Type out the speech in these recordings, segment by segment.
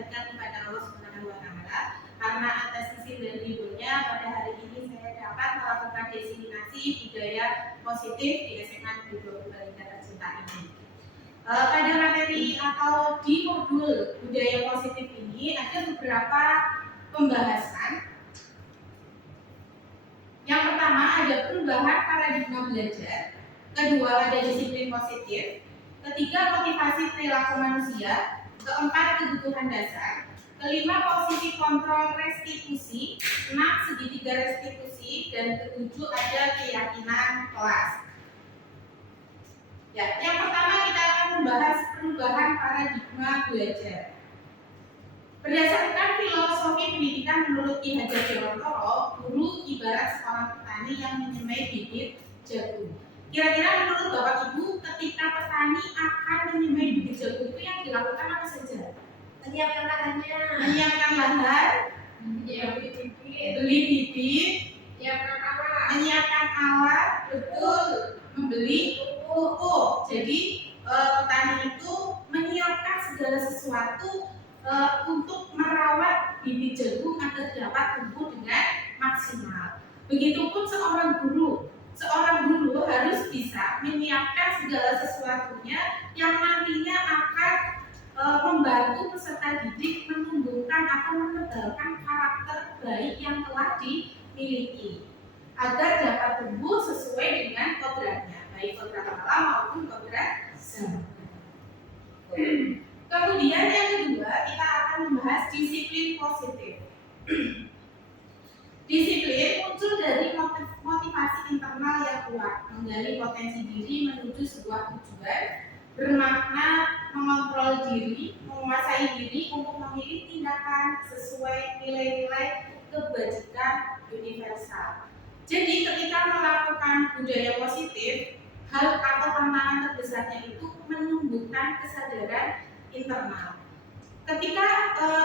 mensyariatkan kepada Allah Subhanahu wa taala. Karena atas izin dan ridhonya pada hari ini saya dapat melakukan diseminasi budaya positif di SMA Negeri 2 Balita Tercinta ini. Pada materi atau di modul budaya positif ini ada beberapa pembahasan. Yang pertama ada perubahan paradigma belajar, kedua ada disiplin positif, ketiga motivasi perilaku manusia, keempat kebutuhan dasar, kelima posisi kontrol restitusi, enam segitiga restitusi, dan ketujuh ada keyakinan kelas. Ya, yang pertama kita akan membahas perubahan paradigma belajar. Berdasarkan filosofi pendidikan menurut Ki Hajar Dewantara, guru ibarat seorang petani yang menyemai bibit jagung. Kira-kira menurut Bapak Ibu, ketika petani akan menyemai bibit jagung itu yang dilakukan apa saja? Menyiapkan lahannya, Menyiapkan lahan, beli bibit, menyiapkan alat, betul, membeli pupuk. Jadi petani itu menyiapkan segala sesuatu untuk merawat bibit jagung agar dapat tumbuh dengan maksimal. Begitupun seorang guru harus bisa menyiapkan segala sesuatunya yang nantinya akan membantu peserta didik menumbuhkan atau menebalkan karakter baik yang telah dimiliki agar dapat tumbuh sesuai dengan kodratnya, baik kodrat alam maupun kodrat zaman. Kemudian yang kedua kita akan membahas disiplin positif. Disiplin muncul dari motivasi internal yang kuat, menggali potensi diri menuju sebuah tujuan, bermakna mengontrol diri, menguasai diri untuk memilih tindakan sesuai nilai-nilai kebajikan universal. Jadi ketika melakukan budaya positif, hal atau tantangan terbesarnya itu menumbuhkan kesadaran internal. Ketika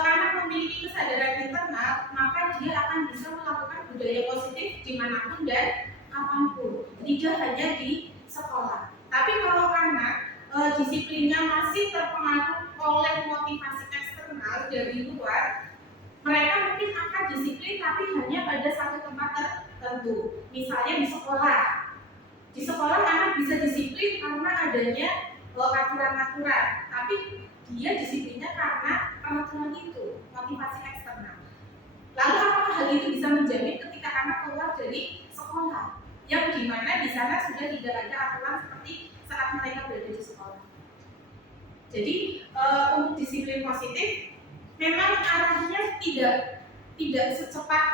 anak memiliki kesadaran internal, maka dia akan bisa melakukan budaya positif dimanapun dan kapanpun, tidak hanya di sekolah. Tapi kalau anak disiplinnya masih terpengaruh oleh motivasi eksternal dari luar, mereka mungkin akan disiplin tapi hanya pada satu tempat tertentu. Misalnya di sekolah. Di sekolah anak bisa disiplin karena adanya aturan-aturan, tapi dia disiplinnya karena peraturan itu, motivasi eksternal. Lalu apakah hal itu bisa menjamin ketika anak keluar dari sekolah, yang dimana di sana sudah tidak ada aturan seperti saat mereka berada di sekolah? Jadi untuk disiplin positif memang arahnya tidak secepat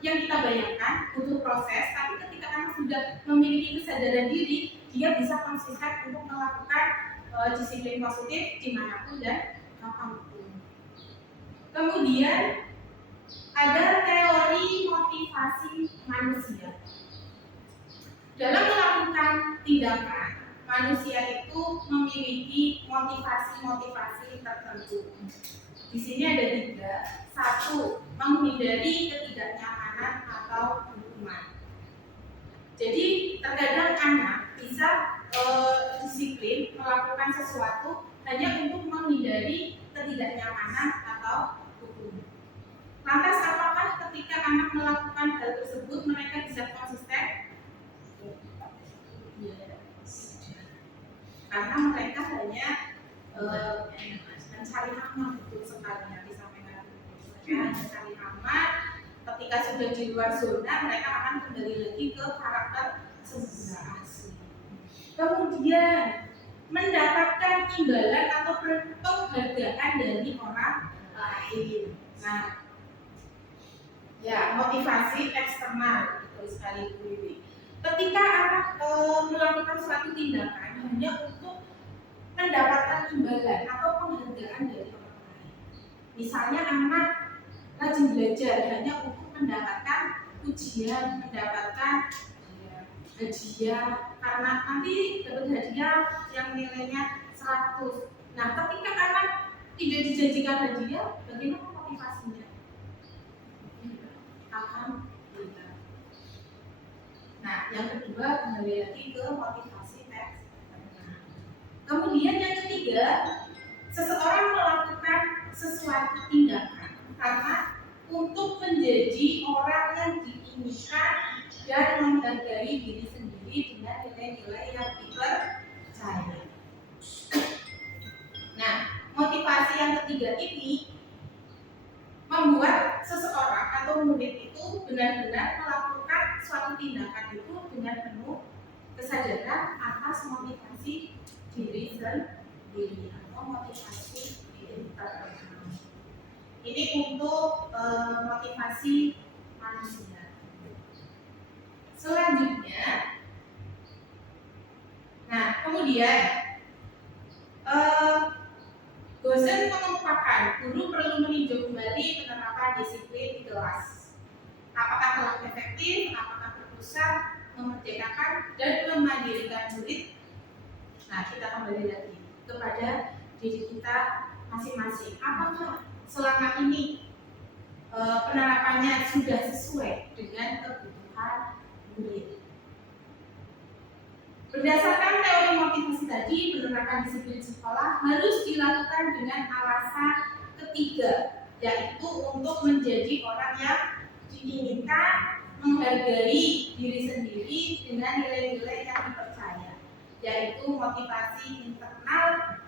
yang kita bayangkan, butuh proses. Tapi ketika anak sudah memiliki kesadaran diri, dia bisa konsisten untuk melakukan disiplin positif dimanapun dan kapanpun. Kemudian ada teori motivasi manusia. Dalam melakukan tindakan, manusia itu memiliki motivasi-motivasi tertentu. Di sini ada 3. 1. Menghindari ketidaknyamanan atau hukuman. Jadi terkadang anak bisa disiplin melakukan sesuatu hanya untuk menghindari ketidaknyamanan atau hukum. Lantas apakah ketika anak melakukan hal tersebut mereka bisa konsisten? Karena mereka hanya mencari aman, betul sekali yang disampaikan. Mereka mencari aman. Ketika sudah di luar zona, mereka akan kembali lagi ke karakter semula asli. Kemudian mendapatkan imbalan atau penghargaan dari orang lain. Nah, ya motivasi eksternal betul sekali Bu Wiwi. Ketika anak melakukan suatu tindakan hanya untuk mendapatkan imbalan atau penghargaan dari orang lain. Misalnya anak rajin belajar hanya untuk mendapatkan ujian, mendapatkan hadiah, karena nanti dapat hadiah yang nilainya 100. Nah, ketika anak tidak dijanjikan hadiah, bagaimana motivasinya? Akan hilang. Nah, yang kedua kembali lagi ke motivasi eksternal. Kemudian yang ketiga, seseorang melakukan sesuatu tindakan karena untuk menjadi orang yang diinginkan dan menghargai diri sendiri dengan nilai-nilai yang dipercaya. Nah, motivasi yang ketiga ini membuat seseorang atau murid itu benar-benar melakukan suatu tindakan itu dengan penuh kesadaran atas motivasi diri sendiri atau motivasi internal. Ini untuk motivasi manusia. Selanjutnya, nah kemudian dosen mengemukakan guru perlu meninjau kembali penerapan disiplin di kelas. Apakah telah efektif, apakah berusaha memerdekakan dan memandirikan murid. Nah, kita kembali lagi kepada diri kita masing-masing. Apakah selama ini penerapannya sudah sesuai dengan kebutuhan murid? Berdasarkan teori motivasi tadi, penerapan disiplin sekolah harus dilakukan dengan alasan ketiga, yaitu untuk menjadi orang yang diinginkan, menghargai diri sendiri dengan nilai-nilai yang dipercaya, yaitu motivasi internal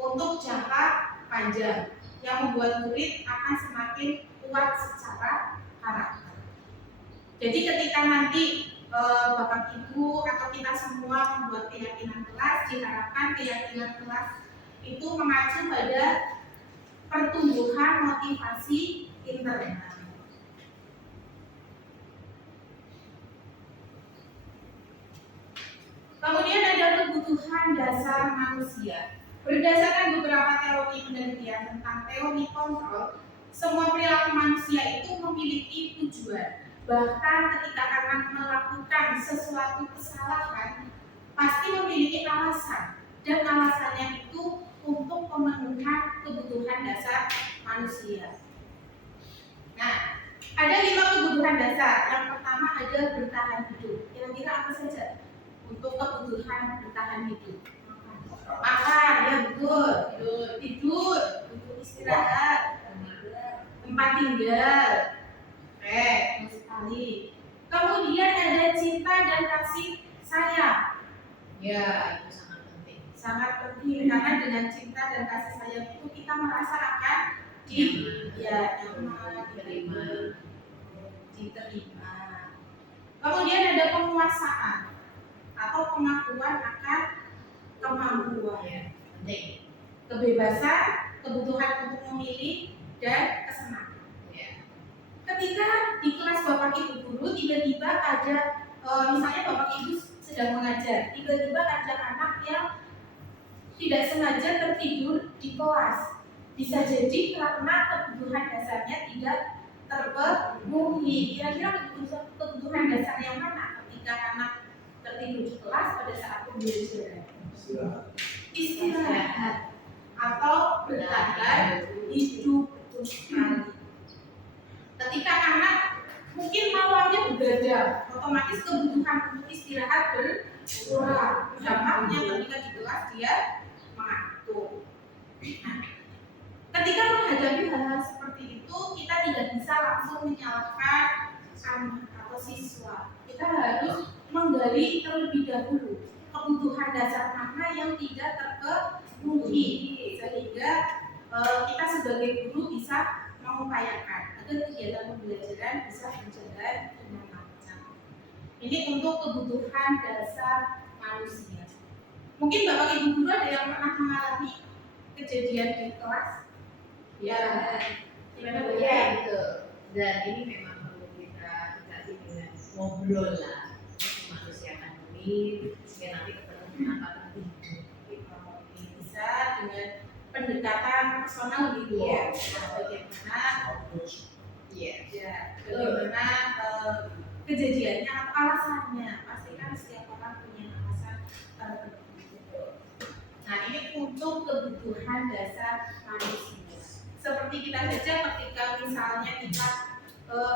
untuk jangka panjang yang membuat murid akan semakin kuat secara karakter. Jadi ketika nanti Bapak Ibu atau kita semua membuat keyakinan kelas, diharapkan keyakinan kelas itu mengacu pada pertumbuhan motivasi internal. Kemudian ada kebutuhan dasar manusia. Berdasarkan beberapa teori penelitian tentang teori kontrol, semua perilaku manusia itu memiliki tujuan. Bahkan ketika anak melakukan sesuatu kesalahan, pasti memiliki alasan. Dan alasannya itu untuk pemenuhan kebutuhan dasar manusia. Nah, ada 5 kebutuhan dasar. Yang pertama ada bertahan hidup. Kira-kira apa saja untuk kebutuhan bertahan hidup? Makan, ya betul. Tidur, untuk istirahat, tempat tinggal. Oke, sekali. Kemudian ada cinta dan kasih sayang. Ya, itu sangat penting. Sangat penting karena dengan cinta dan kasih sayang itu kita merasa akan diterima. Kemudian ada penguasaan atau pengakuan akan kemampuan. Ya, penting. Kebebasan, kebutuhan untuk memilih dan kesenangan. Ketika di kelas Bapak Ibu guru tiba-tiba ada misalnya Bapak Ibu sedang mengajar, tiba-tiba ada anak yang tidak sengaja tertidur di kelas. Bisa jadi karena kebutuhan dasarnya tidak terpenuhi. Kira-kira kebutuhan dasar yang mana ketika anak tertidur di kelas pada saat pembelajaran? Istirahat atau bertahan hidup sekali. Ketika anak mungkin malamnya begadang, otomatis kebutuhan untuk istirahat berkurang. Dampaknya ketika di kelas dia mengantuk. Nah, ketika menghadapi hal-hal seperti itu, kita tidak bisa langsung menyalahkan anak atau siswa. Kita harus menggali terlebih dahulu kebutuhan dasar mana yang tidak terpenuhi, sehingga kita sebagai guru bisa mengupayakan agar kegiatan pembelajaran bisa berjalan dengan lancar. Ini untuk kebutuhan dasar manusia. Mungkin Bapak Ibu guru ada yang pernah mengalami kejadian di kelas? Ya, gitu. Dan ini memang perlu kita dengan ngobrol lah, memanusiakan diri, sehingga nanti ketemu kenapa hidup. Bisa dengan pendekatan personal gitu. Ya. Bagaimana kejadiannya atau alasannya? Pasti kan setiap orang punya alasan tertentu. Nah, ini untuk kebutuhan dasar manusia. Seperti kita saja ketika misalnya kita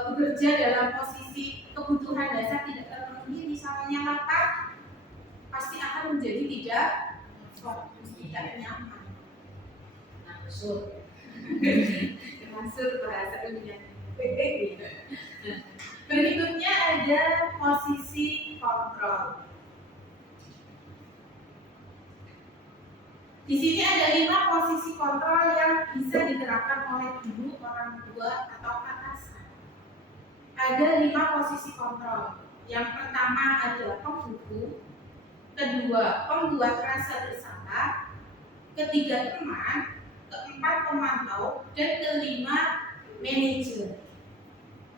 bekerja dalam posisi kebutuhan dasar tidak terpenuhi, misalnya lapar, pasti akan menjadi tidak nyaman. Nafsu. Termasuk bahasa ilmiah. Berikutnya ada posisi kontrol. Di sini ada 5 posisi kontrol yang bisa diterapkan oleh guru, orang tua, atau atasan. Ada 5 posisi kontrol. Yang pertama ada penghukum, kedua pembuat rasa bersalah, ketiga teman, keempat pemantau, dan kelima manajer.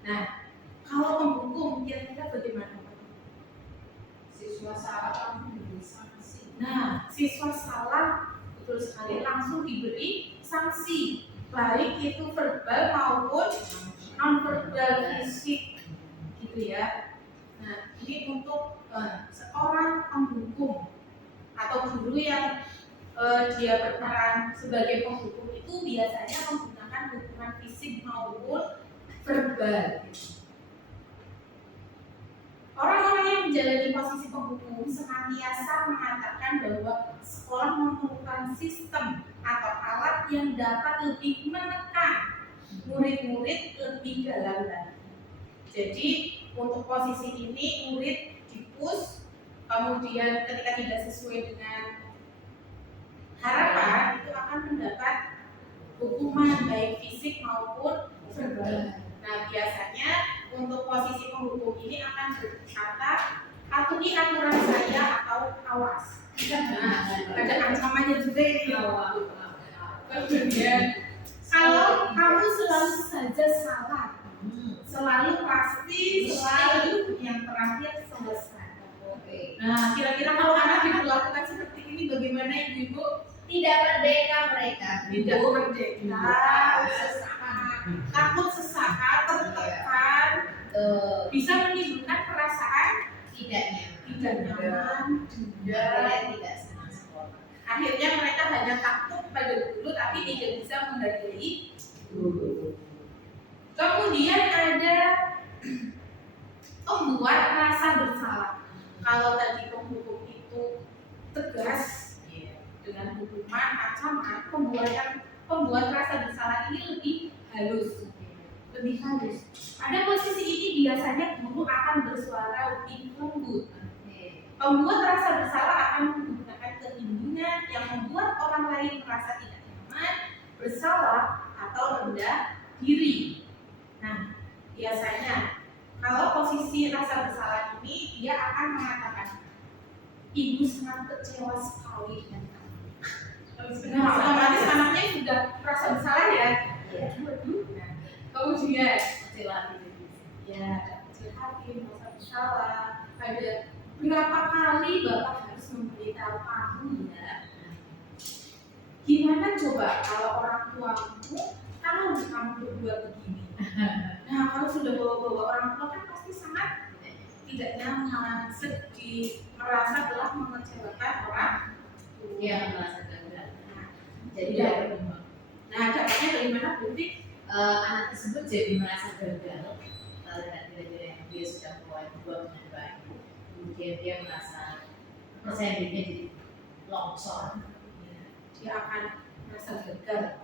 Nah, kalau penghukum kira-kira bagaimana? Siswa salah langsung diberi sanksi. Nah, siswa salah betul sekali langsung diberi sanksi, baik itu verbal maupun non-verbal fisik, gitu ya. Nah, ini untuk seorang penghukum atau guru yang dia berperan sebagai penghukum itu biasanya menggunakan hukuman fisik maupun verbal. Orang-orang yang menjalani posisi penghukum senantiasa mengatakan bahwa sekolah memerlukan sistem atau alat yang dapat lebih menekan murid-murid lebih dalam lagi. Jadi untuk posisi ini murid di-push, kemudian ketika tidak sesuai dengan harapan itu akan mendapat hukuman baik fisik maupun verbal. Nah, biasanya untuk posisi penghukum ini akan berkata patuhi aturan saya atau awas. Nah, ada ancamannya juga ini. Kemudian kalau kamu selalu saja salah, selalu pasti, selalu yang terakhir selesai. Nah, kira-kira kalau anak diperlakukan seperti ini bagaimana ibu-ibu? Tidak merdeka mereka. Tidak merdeka, takut sesaat, tertekan, bisa menimbulkan perasaan tidak nyaman, tidak senang sekolah. Akhirnya mereka hanya takut pada guru tapi tidak bisa menghargai guru. Kemudian ada membuat rasa bersalah. Kalau tadi penghukum itu tegas dengan hukuman, ancaman, pembuat rasa bersalah ini lebih halus. Pada posisi ini biasanya guru akan bersuara lebih lembut. Pembuat rasa bersalah akan menggunakan keinginan yang membuat orang lain merasa tidak nyaman, bersalah, atau rendah diri. Nah, biasanya kalau posisi rasa bersalah ini dia akan mengatakan, ibu sangat kecewa sekali dengan kamu. Nah, otomatis anaknya sudah merasa bersalah ya. Nah, kemudian kecil hati, merasa bersalah. Ada berapa kali bapak harus memberitahu kamu ya? Gimana coba kalau orang tuamu tahu kamu berbuat begini? Nah, kalau sudah bawa-bawa orang tua kan pasti sangat tidak nyaman, sedih, merasa telah mengecewakan orang tua. Merasa gagal. Jadi dampaknya bagaimana, Bu? Anak tersebut jadi merasa gagal karena nilai-nilai yang dia sudah buat dengan baik. Kemudian dia merasa percaya dirinya jadi longsor. Dia akan merasa gagal.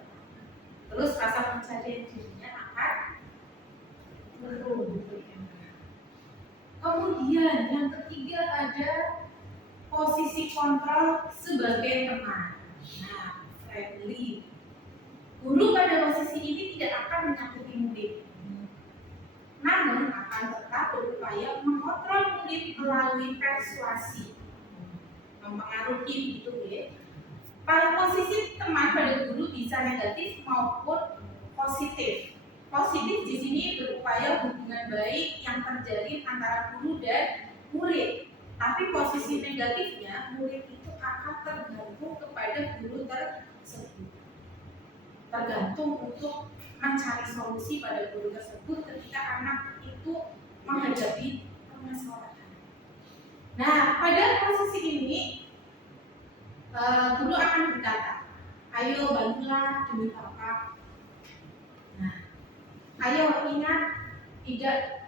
Terus rasa percaya dirinya akan menurun. Kemudian yang ketiga ada posisi kontrol sebagai teman. Nah, friendly. Guru pada posisi ini tidak akan menyakiti murid, namun akan tetap berupaya mengontrol murid melalui persuasi, mempengaruhi gitu ya. Pada posisi teman pada guru bisa negatif maupun positif. Positif di sini berupaya hubungan baik yang terjadi antara guru dan murid. Tapi posisi negatifnya murid itu akan tergantung kepada guru tersebut. Tergantung untuk mencari solusi pada guru tersebut ketika anak itu menghadapi permasalahan. Nah, pada posisi ini guru akan berkata, ayo bantulah demi Bapak. Nah, ayo ingat tidak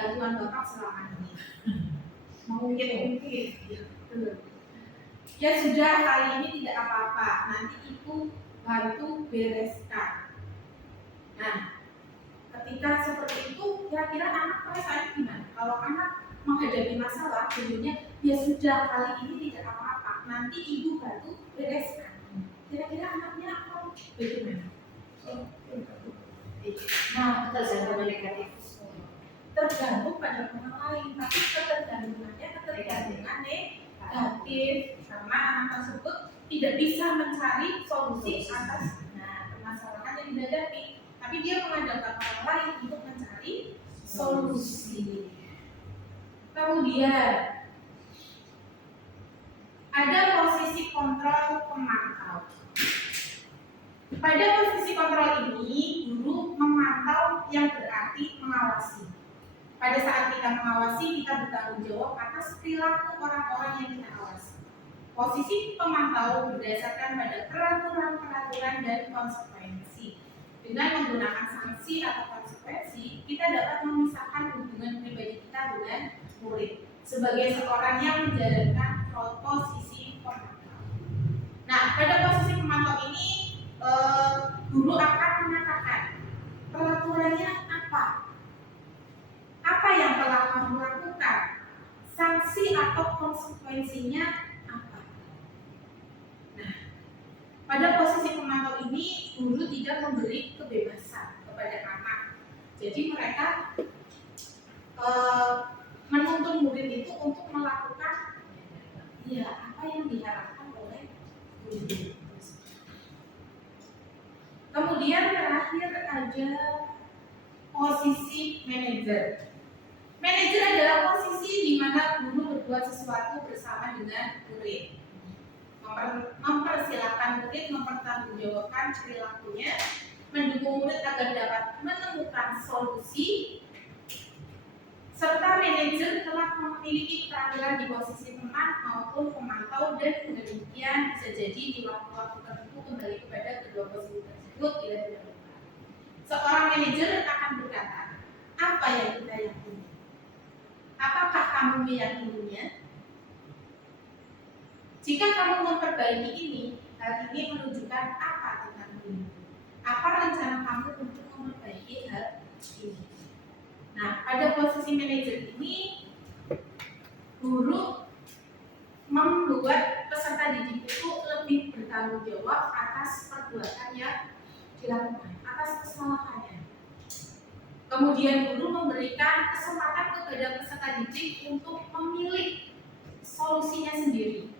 bantuan Bapak selama ini. Mungkin. Ya sudah, kali ini tidak apa-apa. Nanti Ibu bantu bereskan. Nah, ketika seperti itu, kira-kira anak perasaannya gimana? Kalau anak menghadapi masalah, dulunya ya sudah kali ini tidak apa-apa, nanti ibu bantu bereskan. Kira-kira anaknya akan bagaimana? Nah, tergantung negatif. tergantung pada orang lain, tapi ketergantungannya ketergantungan negatif karena anak tersebut tidak bisa mencari solusi atas permasalahan yang dihadapi, tapi dia mengandalkan orang lain untuk mencari solusi. Kemudian ada posisi kontrol pemantau. Pada posisi kontrol ini, guru memantau yang berarti mengawasi. Pada saat kita mengawasi, kita bertanggung jawab atas perilaku orang-orang yang kita awasi. Posisi pemantau berdasarkan pada peraturan-peraturan dan konsekuensi. Dengan menggunakan sanksi atau konsekuensi, kita dapat memisahkan hubungan pribadi kita dengan murid sebagai seorang yang menjalankan posisi pemantau. Nah, pada posisi pemantau ini, guru akan mengatakan peraturannya apa? Apa yang telah kamu lakukan? Sanksi atau konsekuensinya apa? Nah, pada posisi pemantau ini, guru tidak memberi kebebasan kepada anak. Jadi mereka menuntun murid itu untuk melakukan ya apa yang diharapkan oleh guru. Kemudian terakhir ada posisi manajer. Manajer adalah posisi di mana guru berbuat sesuatu bersama dengan murid, mempersilahkan murid mempertanggungjawabkan perilakunya, mendukung murid agar dapat menemukan solusi, serta manajer telah memiliki keterampilan di posisi teman maupun pemantau, dan dengan demikian bisa jadi di waktu-waktu tertentu kembali kepada kedua posisi tersebut bila diperlukan. Seorang manajer akan berkata, apa yang kita yakini? Apakah kamu meyakininya? Jika kamu memperbaiki ini, hal ini menunjukkan apa tentang dirimu? Apa rencana kamu untuk memperbaiki hal ini? Nah, pada posisi manajer ini, guru membuat peserta didik itu lebih bertanggung jawab atas perbuatan yang dilakukan, atas kesalahannya. Kemudian guru memberikan kesempatan kepada peserta didik untuk memilih solusinya sendiri.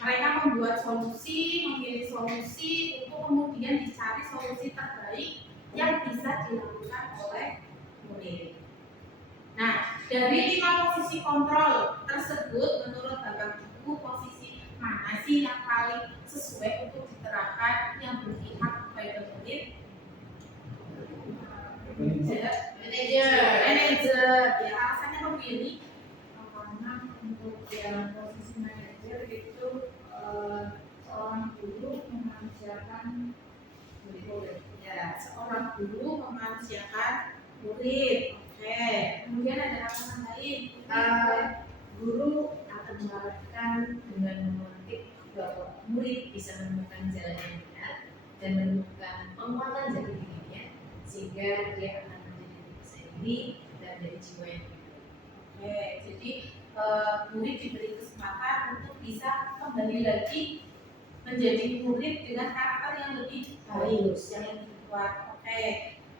Mereka membuat solusi, memilih solusi untuk kemudian dicari solusi terbaik yang bisa dilakukan oleh murid. Nah, dari 5 posisi kontrol tersebut, menurut Bapak Ibu, posisi mana sih yang paling sesuai untuk diterapkan yang berpihak kepada murid? Manajer. Ya, alasannya begini. Karena untuk yang posisi manajer itu seorang guru memanusiakan murid. Ya, seorang guru memanusiakan murid. Oke. Kemudian ada alasan lain. Guru akan mengharapkan dengan memetik bahwa murid bisa menemukan jalan yang benar dan menemukan penguatan jati dirinya, sehingga dia akan menjadi diri sendiri dan menjadi jiwa yang hidup. Oke, jadi murid diberi kesempatan untuk bisa kembali lagi menjadi murid dengan karakter yang lebih baik, yang lebih kuat. Oke.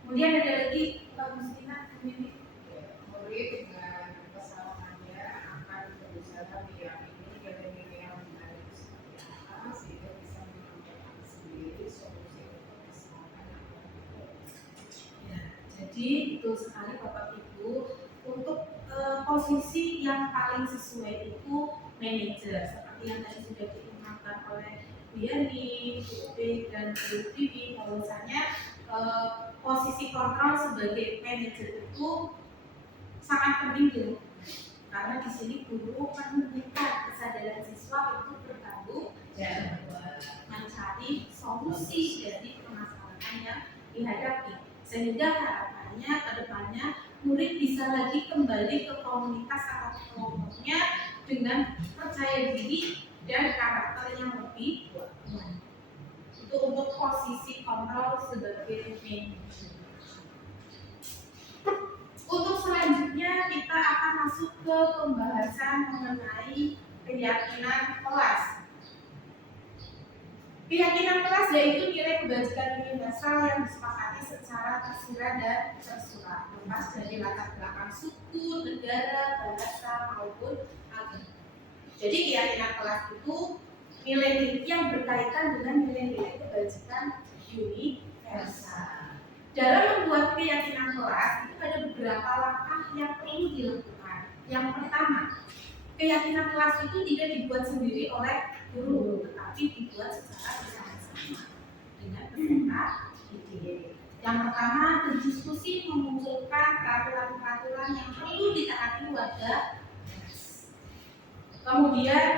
Kemudian ada lagi Mbak Mustina, murid dengan kesalahannya akan berusaha meyakini nilai-nilai yang benar itu seperti apa, sehingga bisa menentukan sendiri solusi untuk kesalahan yang ada. Ya, jadi betul sekali Bapak Ibu, untuk posisi yang paling sesuai itu manajer, seperti yang tadi sudah diungkapkan oleh Bu Yani, Bu Upi, dan Bu Tiwi, bahwasanya posisi kontrol sebagai manajer itu sangat penting loh, karena di sini guru menunjukkan kesadaran siswa untuk bertanggung jawab mencari solusi dari permasalahan yang dihadapi, sehingga harapannya ke depannya murid bisa lagi kembali ke komunitas atau kelompoknya dengan percaya diri dan karakter yang lebih kuat. Itu itu untuk posisi kontrol sebagai manajer. Untuk selanjutnya kita akan masuk ke pembahasan mengenai keyakinan kelas. Keyakinan kelas yaitu nilai kebajikan universal yang disepakati secara tersirat dan tersurat, lepas dari latar belakang suku, negara, bahasa maupun agama. Jadi keyakinan kelas itu nilai-nilai yang berkaitan dengan nilai-nilai kebajikan universal. Dalam membuat keyakinan kelas itu ada beberapa langkah yang perlu dilakukan. Yang pertama, keyakinan kelas itu tidak dibuat sendiri oleh guru, tetapi dibuat secara bersama-sama dengan peserta didik. Yang pertama, berdiskusi memunculkan peraturan-peraturan yang perlu ditaati warga. Kemudian,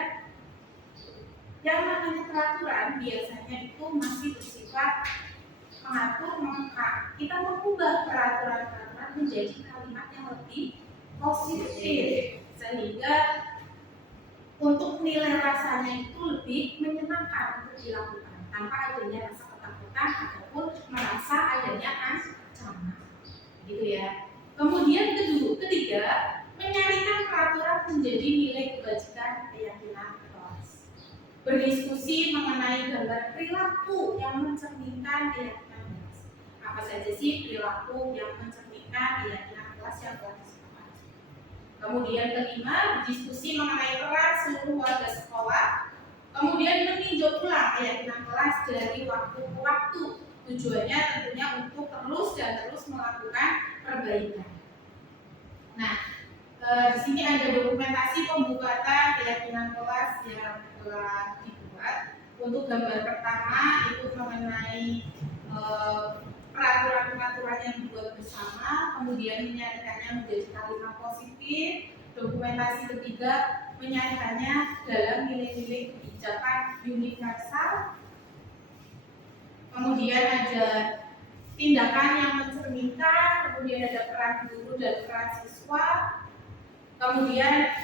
yang namanya peraturan biasanya itu masih bersifat mengatur, mengangkat. Kita mengubah peraturan-peraturan menjadi kalimat yang lebih positif, sehingga untuk nilai rasanya itu lebih menyenangkan untuk dilakukan tanpa adanya rasa ketakutan ataupun merasa adanya ancaman, gitu ya. Kemudian ketiga, menyarikan peraturan menjadi nilai kebajikan keyakinan kelas. Berdiskusi mengenai gambar perilaku yang mencerminkan keyakinan kelas. Apa saja sih perilaku yang mencerminkan keyakinan kelas yang telah disepakati? Kemudian kelima, berdiskusi mengenai peran seluruh warga sekolah. Kemudian meninjau ulang keyakinan kelas dari waktu ke waktu. Tujuannya tentunya untuk terus melakukan perbaikan. Nah, di sini ada dokumentasi pembuatan keyakinan kelas yang telah dibuat. Untuk gambar pertama itu mengenai peraturan-peraturan yang dibuat bersama, kemudian menyarikannya menjadi kalimat positif. Dokumentasi ketiga menyarikannya dalam nilai-nilai kebijakan universal. Kemudian ada tindakan yang mencerminkan, kemudian ada peran guru dan peran siswa, kemudian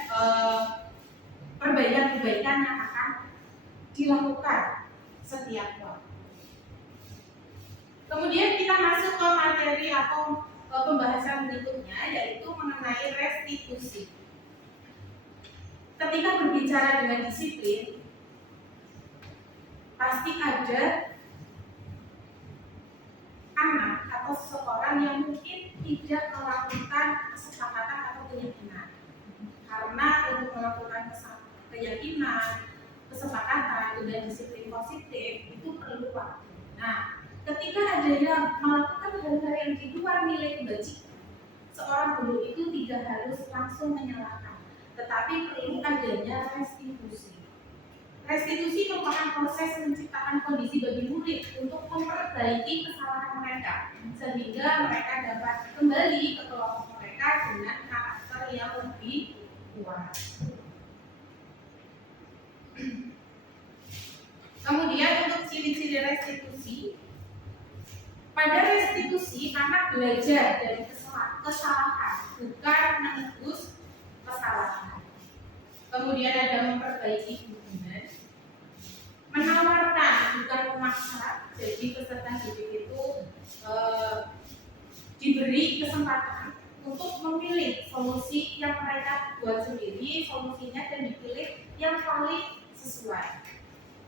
perbaikan-perbaikan yang akan dilakukan setiap waktu. Kemudian kita masuk ke materi atau pembahasan berikutnya, yaitu mengenai restitusi. Ketika berbicara dengan disiplin, pasti ada anak atau seseorang yang mungkin tidak melakukan kesepakatan atau keyakinan. Karena untuk melakukan keyakinan, kesepakatan dengan disiplin positif itu perlu waktu. Nah, ketika ada yang melakukan hal-hal yang di luar nilai kebajikan, seorang guru itu tidak harus langsung menyalahkan, tetapi perlu adanya restitusi. Restitusi merupakan proses menciptakan kondisi bagi murid untuk memperbaiki kesalahan mereka, sehingga mereka dapat kembali ke kelompok mereka dengan karakter yang lebih kuat. Kemudian untuk ciri-ciri restitusi, pada restitusi anak belajar dari kesalahan, bukan menebus kesalahan. Kemudian ada memperbaiki hubungan, menawarkan bukan memaksa. Jadi peserta didik itu diberi kesempatan untuk memilih solusi yang mereka buat sendiri, solusinya, dan dipilih yang paling sesuai.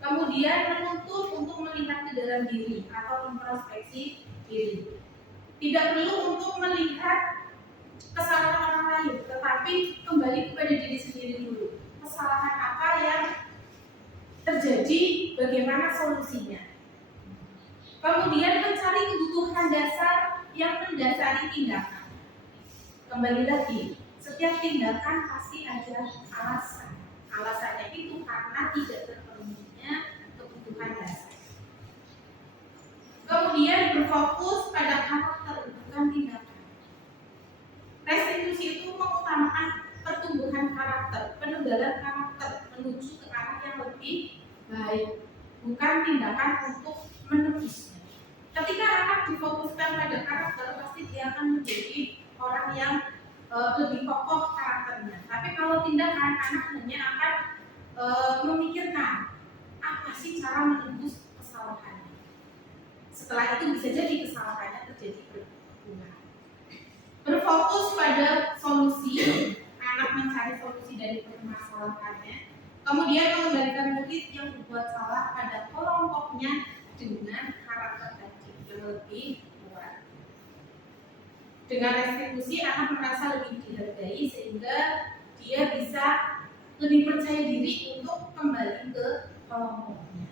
Kemudian menuntut untuk melihat ke dalam diri atau introspeksi diri. Tidak perlu untuk melihat kesalahan orang lain, tetapi kembali kepada diri sendiri dulu. Kesalahan apa yang terjadi, bagaimana solusinya. Kemudian mencari kebutuhan dasar yang mendasari tindakan. Kembali lagi, setiap tindakan pasti ada alasan. Alasannya itu karena tidak terpenuhinya kebutuhan dasar. Kemudian berfokus pada karakter, bukan tindakan. Restitusi itu mengutamakan pertumbuhan karakter, penebalan karakter menuju ke arah yang lebih baik, bukan tindakan untuk menebusnya. Ketika anak difokuskan pada karakter, pasti dia akan menjadi orang yang lebih kokoh karakternya. Tapi kalau tindakan, anak hanya akan memikirkan apa sih cara menebus kesalahannya. Setelah itu bisa jadi kesalahannya terjadi berulang. Berfokus pada solusi, anak mencari solusi dari permasalahannya, kemudian mengembalikan murid yang berbuat salah pada kelompoknya dengan karakter tadi yang lebih kuat. Dengan restitusi, anak merasa lebih dihargai sehingga dia bisa lebih percaya diri untuk kembali ke kelompoknya.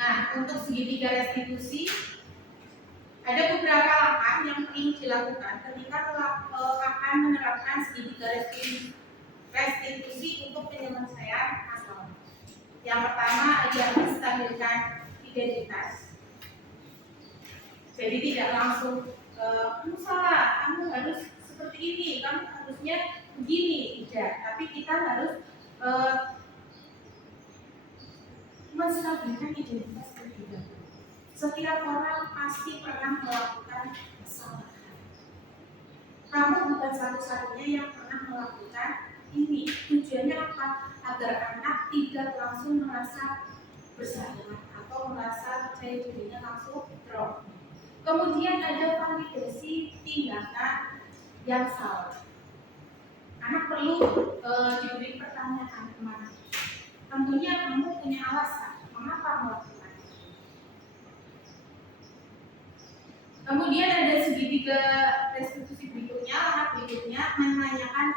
Nah, untuk segitiga restitusi ada beberapa langkah yang perlu dilakukan ketika akan menerapkan segitiga restitusi untuk penyelesaian masalah. Yang pertama adalah menstabilkan identitas. Jadi tidak langsung kamu salah, kamu harus seperti ini, kamu harusnya begini, tidak. Tapi kita harus menstabilkan identitas terlebih dahulu. Setiap orang pasti pernah melakukan kesalahan. Kamu bukan satu-satunya yang pernah melakukan ini. Tujuannya apa? Agar anak tidak langsung merasa bersalah atau merasa percaya dirinya langsung drop. Kemudian ada validasi tindakan yang salah. Anak perlu diberi pertanyaan kemana. Tentunya kamu punya alasan mengapa melakukan itu. Kemudian ada segitiga restitusi berikutnya, langkah berikutnya menanyakan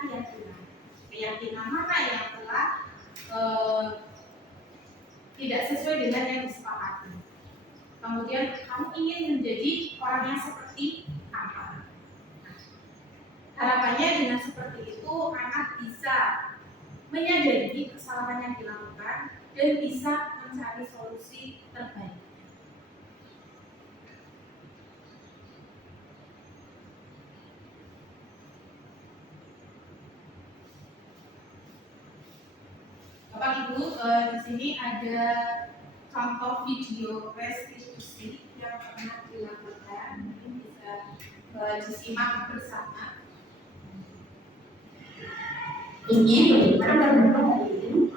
keyakinan mana yang telah tidak sesuai dengan yang disepakati. Kemudian kamu ingin menjadi orang yang seperti apa? Harapannya dengan seperti itu anak bisa menyadari kesalahan yang dilakukan dan bisa mencari solusi terbaik. Bapak Ibu, di sini ada contoh video restitusi yang pernah dilakukan. Mungkin bisa disimak bersama. Ini bagaimana hari ini?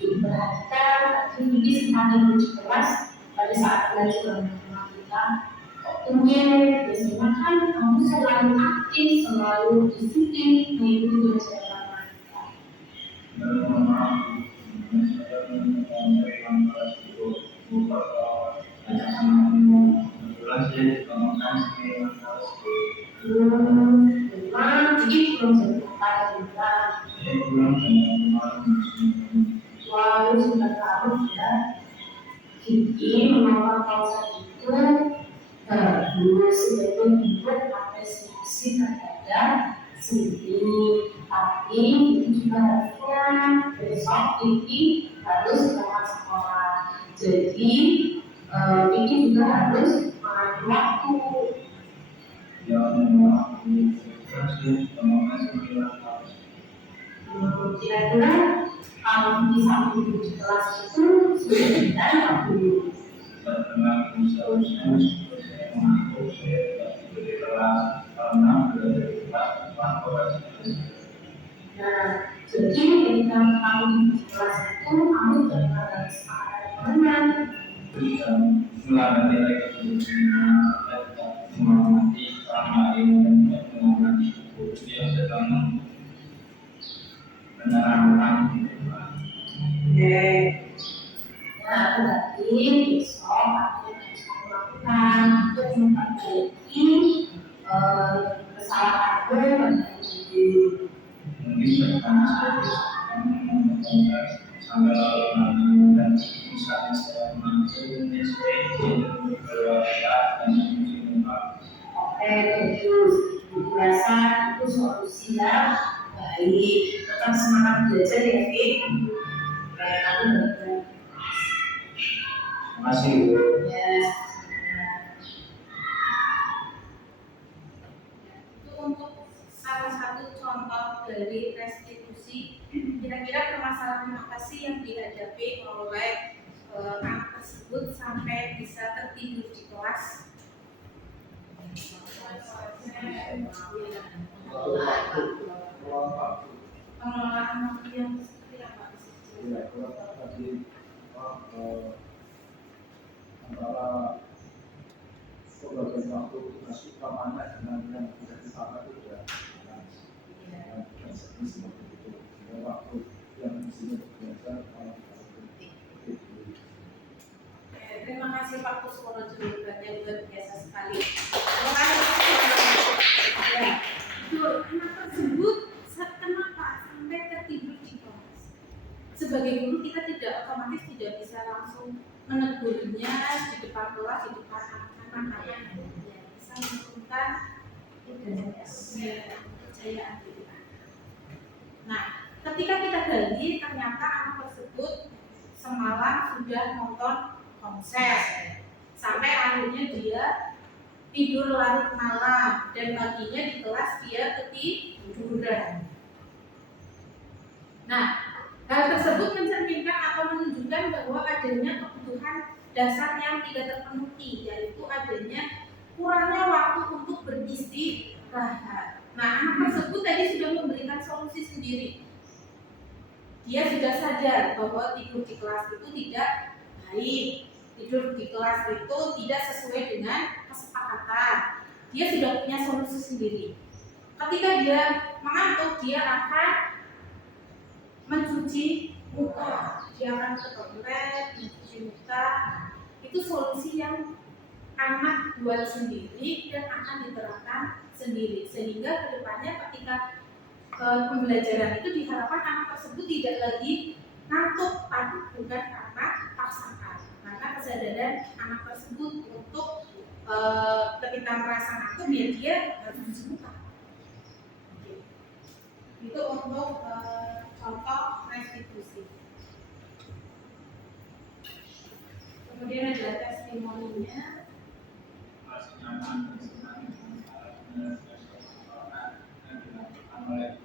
Diperhatikan ini semakin keras pada saat belajar matematika. Waktunya biasanya kan kamu selalu aktif, selalu disiplin mengikuti pelajaran matematika. Jadi belum sempat juga. Lalu sudah tahu ya. Jadi menolak pausa itu harus sebagai bentuk apresiasi terhadap sendiri. Tapi itu juga harusnya besok ini harus berangkat sekolah. Jadi ini juga harus mengatur waktu. Kira-kira kalau bisa duduk di kelas itu sudah waktu. Nah, jadi ketika kamu di kelas itu kamu benar-benar sepakat dengan Nah, berarti besok aku harus melakukan untuk memperbaiki kesalahanku Oke, terus biasa itu solusinya baik. Tetap semangat belajar ya, Fit. Kayak aku benar. Terima kasih, Bu. Yes. Itu untuk salah satu contoh dari restitusi. Kira-kira permasalahan apa sih yang dihadapi oleh anak tersebut sampai bisa tertidur di kelas? Pengelolaan waktu yang seperti apa? Iya, kalau tadi antara pembagian waktu tugas utamanya dengan yang tidak utama itu sudah jelas. Dan seperti itu. Sehingga waktu yang mestinya biasa kalau Terima kasih Pak Kuswono, jawabannya luar biasa sekali. Terima kasih. Ya, betul. Anak tersebut kenapa sampai tertidur di kelas? Sebagai guru kita tidak otomatis tidak bisa langsung menegurnya di depan kelas, di depan anak-anak yang bisa menentukan kepercayaan kita. Nah, ketika kita gali, ternyata anak tersebut semalam sudah nonton konser sampai akhirnya dia tidur larut malam dan paginya di kelas dia ketiduran. Nah, hal tersebut mencerminkan atau menunjukkan bahwa adanya kebutuhan dasar yang tidak terpenuhi, yaitu adanya kurangnya waktu untuk beristirahat. Nah, anak tersebut tadi sudah memberikan solusi sendiri. Dia sudah sadar bahwa tidur di kelas itu tidak baik. Tidur di kelas itu tidak sesuai dengan kesepakatan. Dia sudah punya solusi sendiri. Ketika dia mengantuk, dia akan mencuci muka. Dia akan ke toilet, mencuci muka. Itu solusi yang anak buat sendiri dan akan diterapkan sendiri. Sehingga kedepannya ketika pembelajaran itu diharapkan anak tersebut tidak lagi ngantuk, tapi bukan karena paksaan. Karena kesadaran anak tersebut untuk ketika merasa ngantuk ya dia harus cuci muka. Itu untuk contoh restitusi. Kemudian ada testimoninya. masih nyaman bersenang dengan yang dilakukan oleh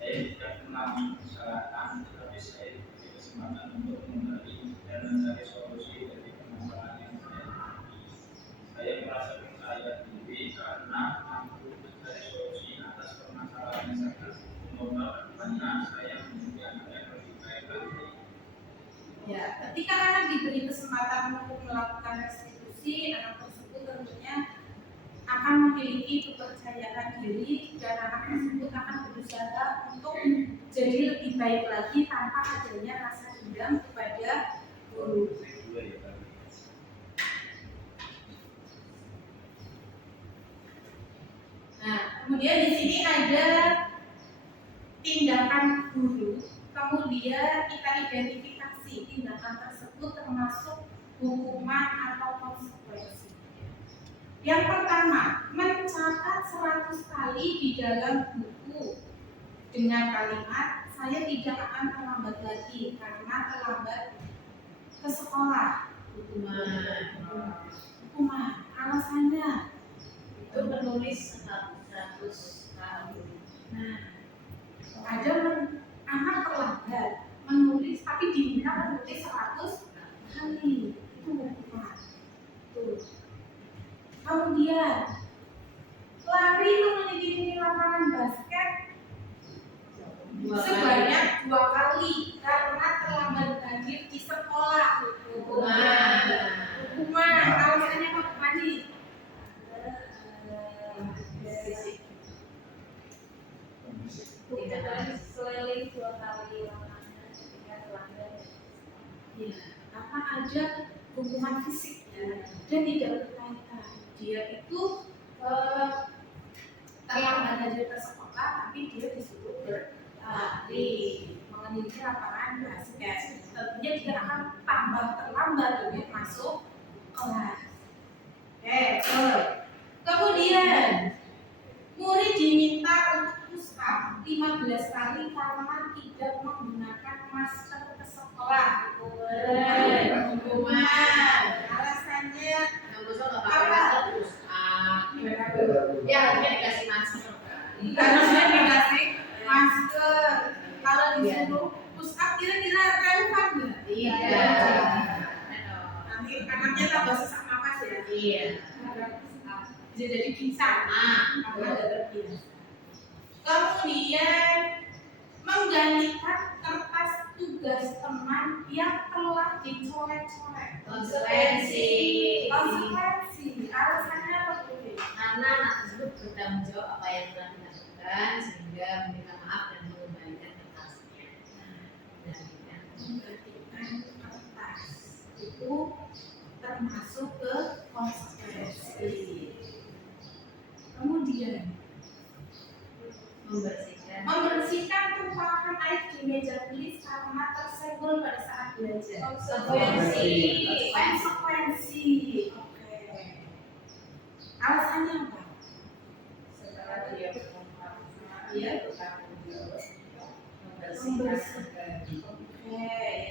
saya tidak pernah membicarakan, tetapi saya diberi kesempatan untuk memberi dan mencari solusi dari permasalahan yang saya hadapi. Saya merasa percaya diri karena mampu mencari solusi atas permasalahan yang sangat semoga kedepannya saya menjadi anak yang lebih baik lagi. Ya, ketika anak diberi kesempatan untuk melakukan restitusi, anak tersebut tentunya akan memiliki kepercayaan diri dan anak tersebut akan berusaha untuk jadi lebih baik lagi tanpa adanya rasa dendam kepada guru. Nah, kemudian di sini ada tindakan guru. Kemudian kita identifikasi tindakan tersebut termasuk hukuman atau konsekuensi. Yang pertama, mencatat 100 kali di dalam buku dengan kalimat saya tidak akan terlambat lagi karena terlambat ke sekolah. Hukuman. Alasannya Itu menulis 100 kali. nah, ada anak terlambat menulis tapi diminta menulis 100 kali. Itu hukuman. Tuh. Kemudian lari mengelilingi lapangan basket sebanyak 2 kali karena terlambat hadir di sekolah. Hukuman. Alasannya apa tadi? Keliling 2 kali lapangan ketika terlambat. Ya, apa aja hukuman fisik ya, dan tidak berkaitan. Dia itu terlambat hadir ke sekolah, tapi dia disuruh berlari mengelilingi lapangan basket. Tentunya dia akan tambah terlambat untuk masuk kelas. Oke, betul. Kemudian murid diminta untuk push up 15 kali karena tidak menggunakan masker ke sekolah. Hukuman. Alasannya apa? Ya, harusnya dikasih masker. Harusnya dikasih masker. Kalau disuruh push up kira-kira relevan nggak? Iya. Nanti anaknya tambah sesak napas ya. Iya. Bisa jadi pingsan. Karena nggak terbiasa. Kemudian menggantikan kertas tugas teman yang telah dicoret-coret. Konsekuensi. Alasannya apa tuh? Karena anak tersebut bertanggung jawab apa yang telah dilakukan sehingga meminta maaf dan mengembalikan kertasnya. Menggantikan kertas itu termasuk ke konsekuensi. Kemudian membersihkan tumpahan air di meja tulis karena tersenggol pada saat belajar. Konsekuensi. Oke. Alasannya apa? Setelah dia bermanfaat, Iya. bertanggung jawab, Membersihkan. Oke,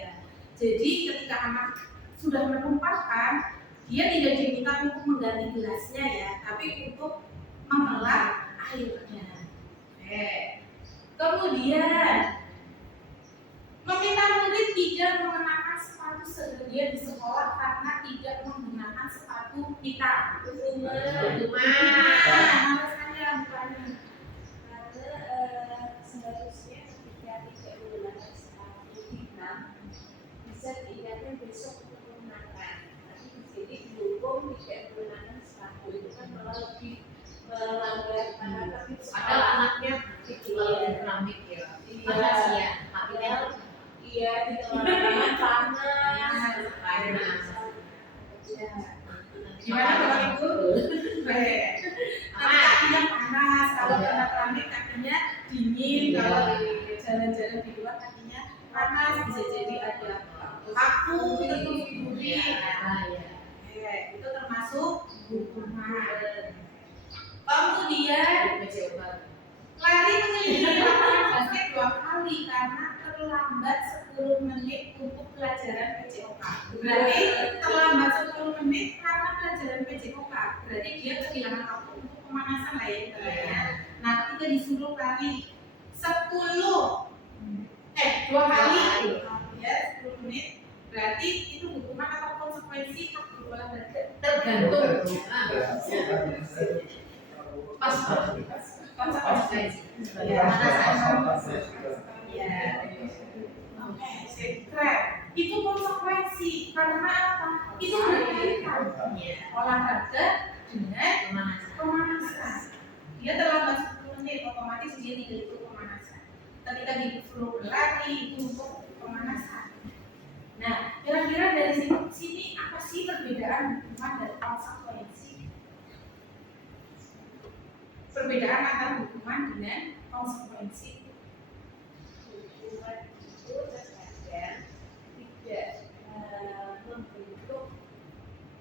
ya. Jadi ketika anak sudah menumpahkan, dia tidak diminta untuk mengganti gelasnya ya, tapi untuk mengelak airnya. Oke. Kemudian meminta murid tidak mengenakan sepatu sebagian di sekolah karena tidak menggunakan sepatu hitam. Alasannya bukannya. Karena seharusnya ketika tidak menggunakan sepatu hitam bisa diingatkan besok untuk menggunakan. Tapi di sini dihukum tidak menggunakan sepatu itu kan malah lebih melanggar paragraf itu. Padahal anaknya kalau di keramik ya, panas ya, tapi kan Iya, di tengah-tengah panas. Gimana kalau itu? Nanti kakinya panas, kalau kena keramik kakinya dingin, kalau jalan-jalan di luar kakinya panas, bisa jadi ada kaku, terus duri. Itu termasuk hukuman. Kemudian lari mengelilingi lapangan basket 2 kali karena terlambat 10 menit untuk pelajaran PJOK. Berarti terlambat 10 menit karena pelajaran PJOK. Berarti dia kehilangan waktu untuk pemanasan lah ya. Nah, ketika disuruh lari 2 kali ya 10 menit, berarti itu hukuman atau konsekuensi hak berolahraga? tergantung. Pas Konsekuensi. Ya, Ya. Oke, sekret. Itu konsekuensi karena apa? Itu berkaitan olahraga dengan pemanasan. Dia terlambat 10 menit, otomatis dia tidak ikut pemanasan. Ketika disuruh berlari itu untuk pemanasan. Nah, kira-kira dari sini apa sih perbedaan hukuman dan konsekuensi? Perbedaan antara hukuman dengan konsekuensi. Hukuman itu terkadang tidak membentuk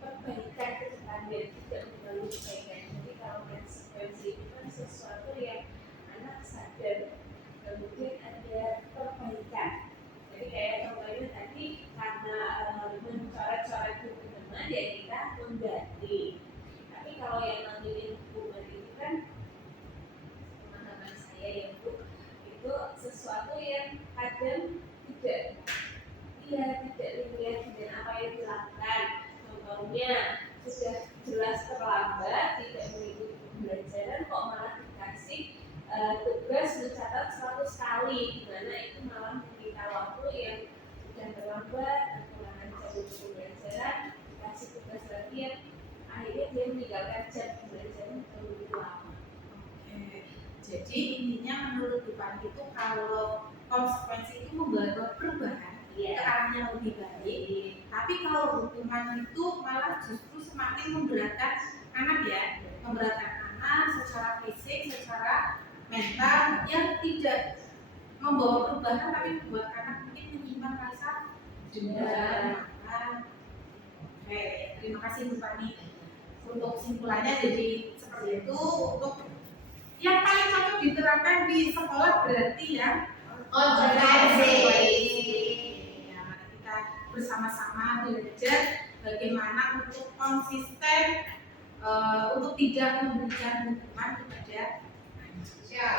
perbaikan kepada tidak membangun kebaikan. Jadi kalau konsekuensi itu kan sesuatu yang anak sadar kemudian ada perbaikan. Jadi kayak contohnya tadi karena mencoret-coret buku teman ya kita mengganti. Tapi kalau yang namanya hukuman itu kan pemahaman saya ya Bu, itu sesuatu yang kadang tidak dilihat dengan apa yang dilakukan. Contohnya sudah jelas terlambat, tidak mengikuti pembelajaran kok malah dikasih tugas mencatat 100 kali, di mana itu malah menyita waktu yang sudah terlambat, kekurangan jam untuk pembelajaran, dikasih tugas lagi yang akhirnya dia meninggalkan jam pembelajaran terlalu lama. Jadi intinya menurut Depan itu kalau konsekuensi itu membawa perubahan ke arah yang lebih baik, tapi kalau hukuman itu malah justru semakin memberatkan anak ya, memberatkan anak secara fisik, secara mental yang tidak membawa perubahan tapi membuat anak mungkin menyimpan rasa dendam. Oke, terima kasih Bu Fani. Untuk kesimpulannya jadi seperti itu. Untuk yang paling cocok diterapkan di sekolah berarti ya konsekuensi. Ya, kita bersama-sama belajar bagaimana untuk konsisten untuk tidak memberikan hukuman kepada manusia.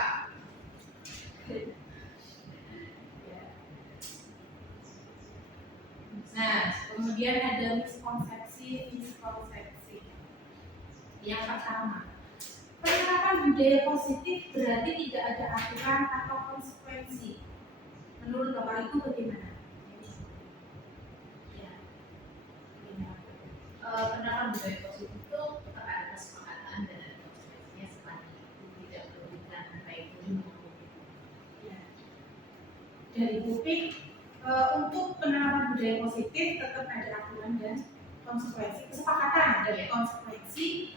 Nah, kemudian ada miskonsepsi. Yang pertama, penerapan budaya positif berarti tidak ada aturan atau konsekuensi. Menurut Bapak itu bagaimana? Ya, penerapan budaya positif itu tetap ada kesepakatan dan ada konsekuensinya seperti itu, tidak merugikan baik guru maupun guru. Ya. Dari Bupik, untuk penerapan budaya positif tetap ada aturan dan konsekuensi, kesepakatan dan konsekuensi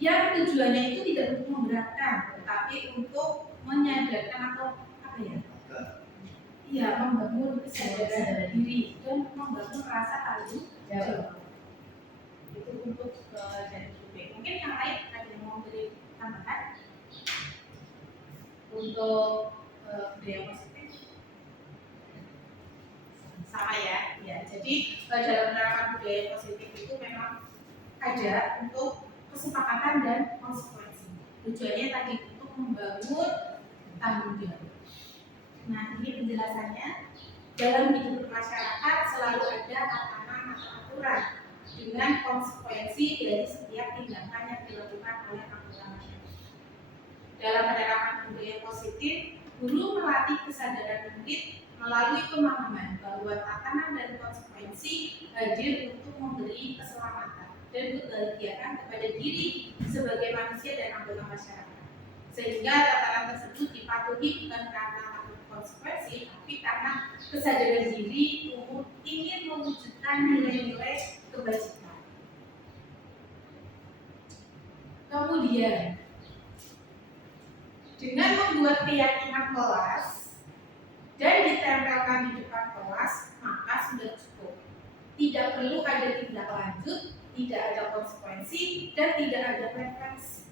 yang tujuannya itu tidak untuk memberatkan, tetapi untuk menyadarkan atau apa ya? Iya, membangun kesadaran diri dan membangun rasa tanggung jawab. Itu untuk dari Bupik. Mungkin yang lain ada yang mau beri tambahan untuk budaya positif? Sama ya, ya. Jadi dalam penerapan budaya positif itu memang ada untuk kesepakatan dan konsekuensi. Tujuannya tadi untuk membangun tanggung jawab. Nah, ini penjelasannya. Dalam hidup masyarakat selalu ada tatanan atau aturan dengan konsekuensi dari setiap tindakan yang dilakukan oleh anggota masyarakat. Dalam penerapan budaya positif, guru melatih kesadaran murid melalui pemahaman bahwa tatanan dan konsekuensi hadir untuk memberi keselamatan dan kebahagiaan kepada diri sebagai manusia dan anggota masyarakat. Sehingga tatanan tersebut dipatuhi bukan karena takut konsekuensi, tapi karena kesadaran diri ingin mewujudkan nilai-nilai kebajikan. Kemudian, dengan membuat keyakinan kelas dan ditempelkan di depan kelas, maka sudah cukup. Tidak perlu ada tindak lanjut, tidak ada konsekuensi, dan tidak ada refleksi.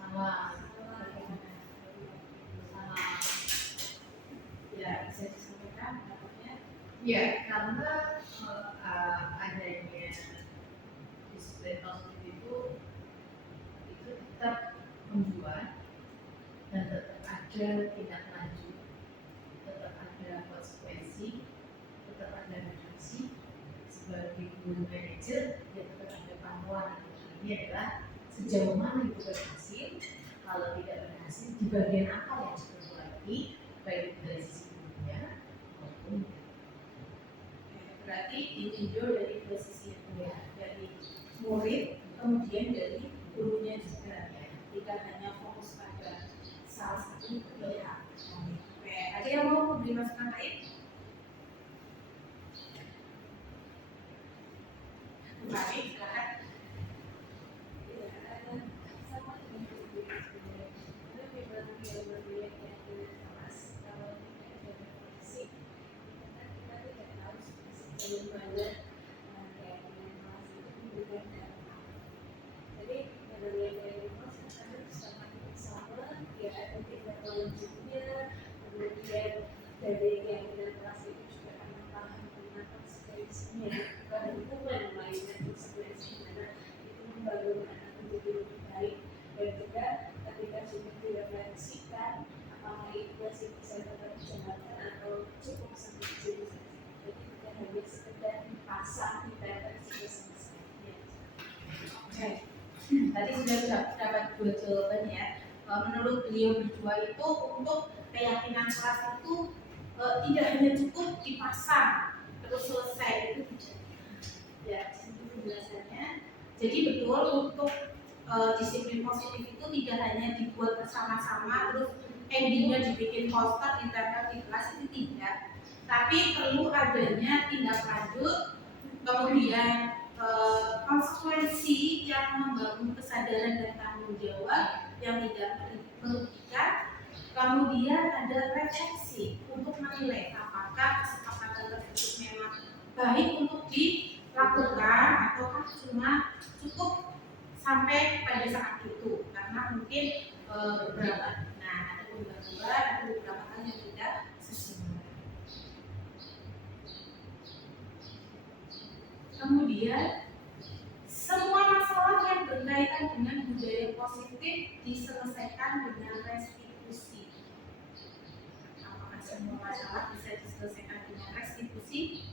Sama. Ya, bisa disampaikan pendapatnya. Ya, karena adanya disiplin positif itu tetap membuat dan tetap ada tindak lanjut, tetap ada konsekuensi, tetap ada refleksi. Sebagai guru manajer, ya tetap ada pantauan. Ini adalah sejauh mana itu berhasil. Kalau tidak berhasil, di bagian apa yang harus diperbaiki, baik dari sisi gurunya maupun berarti ditinjau dari dua sisi ya, dari murid kemudian dari gurunya juga, tidak hanya fokus pada salah satu pihak. Oke, ada yang mau beri masukan lain? Baik, silakan. Tadi sudah dapat dua jawaban ya. Menurut beliau berdua itu untuk keyakinan kelas itu tidak hanya cukup dipasang terus selesai, itu tidak. Ya, itu penjelasannya. Jadi betul untuk disiplin positif itu tidak hanya dibuat bersama-sama terus endingnya dibikin poster ditempel di kelas, itu tidak. Tapi perlu adanya tindak lanjut, kemudian konsekuensi yang membangun kesadaran dan tanggung jawab yang tidak merugikan. Kemudian ada refleksi untuk menilai apakah kesepakatan tersebut memang baik untuk dilakukan ataukah cuma cukup sampai pada saat itu, karena mungkin beberapa ada beberapa hal yang tidak sesuai. Kemudian semua masalah yang berkaitan dengan budaya positif diselesaikan dengan restitusi. Apakah semua masalah bisa diselesaikan dengan restitusi?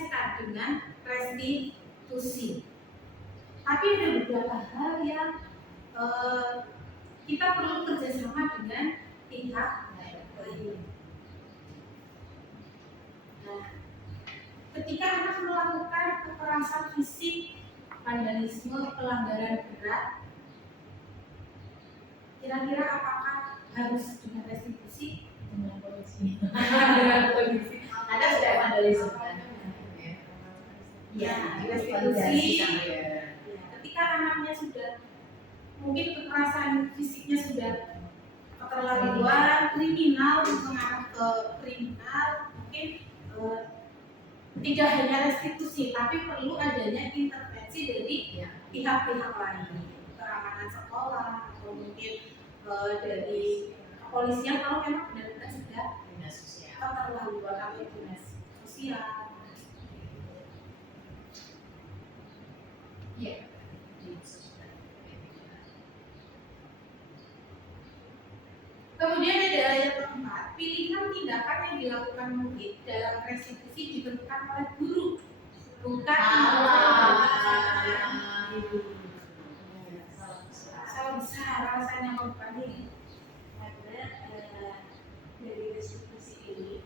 diselesaikan dengan restitusi. Tapi ada beberapa hal yang kita perlu kerjasama dengan pihak lain. Nah, ketika anak melakukan kekerasan fisik, vandalisme, pelanggaran berat, kira-kira apakah harus dengan restitusi? Dengan polisi. Dengan polisi. Ada sudah vandalisme kan? Ya, Validasi restitusi. sama ya. Ketika anaknya sudah mungkin kekerasan fisiknya sudah keterlaluan, kriminal, mengarah ke kriminal, mungkin tidak hanya restitusi, tapi perlu adanya intervensi dari pihak-pihak lain, keamanan sekolah atau mungkin dari kepolisian kalau memang benar-benar sudah Dinas sosial. keterlaluan atau dinas sosial. Iya. Dinas sosial. Kemudian ada yang keempat, pilihan tindakan yang dilakukan murid dalam restitusi ditentukan oleh guru, bukan salah besar rasanya membuat ini. Karena dari restitusi ini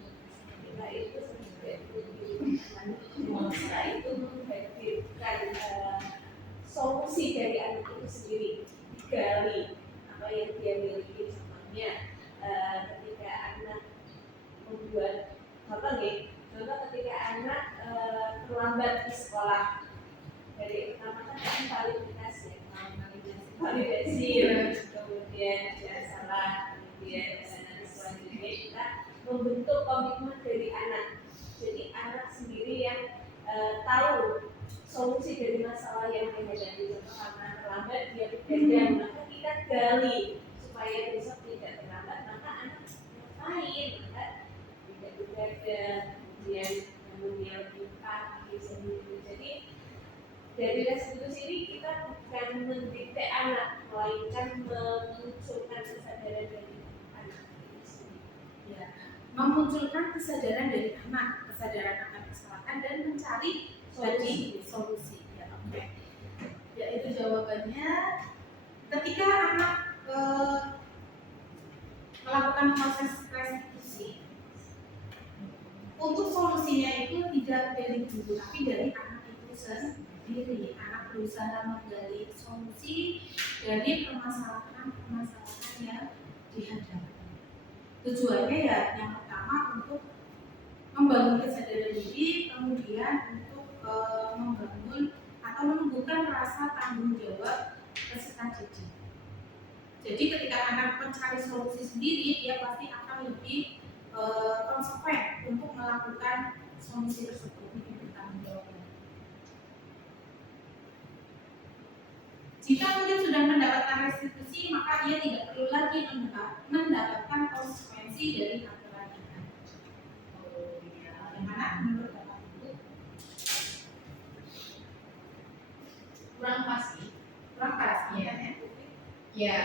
kita itu sebenarnya itu menghadirkan solusi dari anak itu sendiri, digali apa yang dia miliki. Contohnya ketika anak membuat contoh ketika anak terlambat di sekolah, dari pertama kan validasi, kemudian ada salah, kemudian nanti selanjutnya kita membentuk komitmen dari anak. Jadi anak sendiri yang tahu solusi dari masalah yang dihadapi. Contoh karena terlambat dia begadang, maka kita gali supaya besok tidak terlambat. Maka anak ngapain? Maka tidak begadang, kemudian dia lebih pagi sendiri. Jadi dari restitusi ini kita bukan mendikte anak, melainkan memunculkan kesadaran dari anak itu sendiri. Ya, memunculkan kesadaran dari anak, kesadaran akan kesalahan dan mencari solusi. Ya, oke. Ya, itu jawabannya. Ketika anak melakukan proses restitusi, untuk solusinya itu tidak dari guru, tapi dari anak itu sendiri. Anak berusaha menggali solusi dari permasalahan yang dihadapi. Tujuannya ya yang pertama untuk membangun kesadaran diri, kemudian untuk membangun atau menumbuhkan rasa tanggung jawab peserta didik. Jadi ketika anak mencari solusi sendiri, dia pasti akan lebih konsekuen untuk melakukan solusi tersebut, lebih bertanggung jawab. Jika mungkin sudah mendapatkan restitusi, maka ia tidak perlu lagi mendapatkan konsekuensi dari aturan ini. Bagaimana menurut Bapak Ibu? Kurang pasti. Kurang pas, Iya. kan ya? Ya,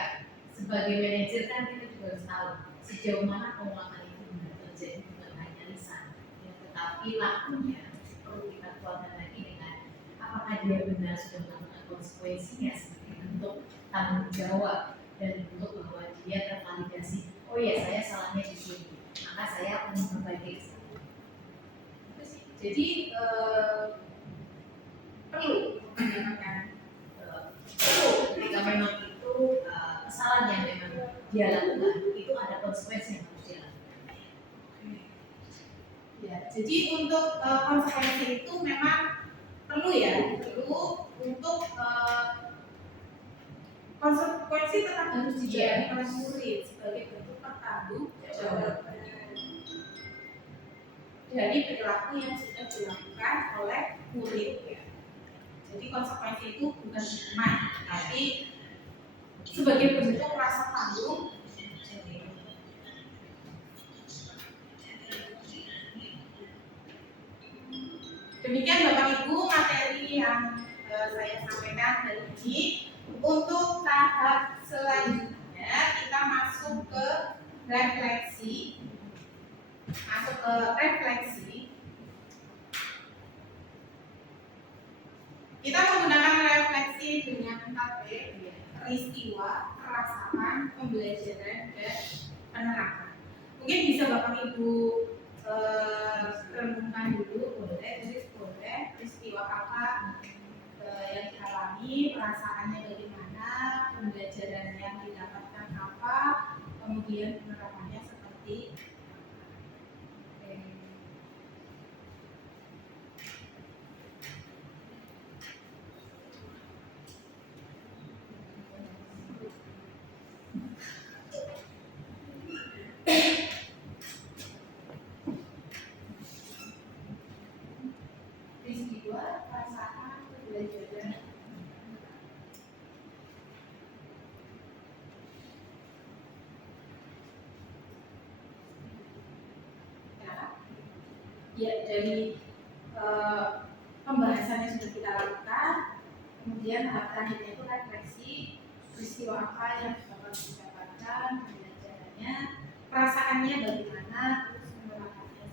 sebagai manajer kan kita juga harus tahu sejauh mana penguatan itu benar terjadi, bukan hanya lisan, ya, tetapi lakunya perlu kita kuatkan lagi dengan apakah dia benar sudah melakukan konsekuensinya sebagai bentuk tanggung jawab dan bentuk bahwa dia tervalidasi. Oh ya, saya salahnya di sini, maka saya akan memperbaiki kesalahan. Itu sih. Jadi perlu mendapatkan Ketika memang itu kesalahan yang memang dia lakukan, itu ada konsekuensi yang harus dia lakukan. ya. Jadi untuk konsekuensi itu memang perlu untuk konsekuensi tetap harus dijalani oleh murid sebagai bentuk pertanggungjawaban dari perilaku yang sudah dilakukan oleh murid. Ya. Jadi konsekuensi itu bukan hukuman, tapi sebagai bentuk rasa tanggung. Demikian Bapak Ibu materi yang saya sampaikan hari ini. Untuk tahap selanjutnya kita masuk ke refleksi. dengan 4P, peristiwa, perasaan, pembelajaran, dan penerapan. Mungkin bisa Bapak Ibu renungkan dulu, boleh, tulis boleh, peristiwa apa yang dialami, perasaannya bagaimana, pembelajaran yang didapatkan apa, kemudian penerapannya seperti peristiwa, perasaan, pembelajaran. Ya, dari pembahasan yang sudah kita lakukan, kemudian tahap selanjutnya itu refleksi, peristiwa apa yang dapat didapatkan, pembelajarannya, perasaannya bagaimana, terus penerapannya.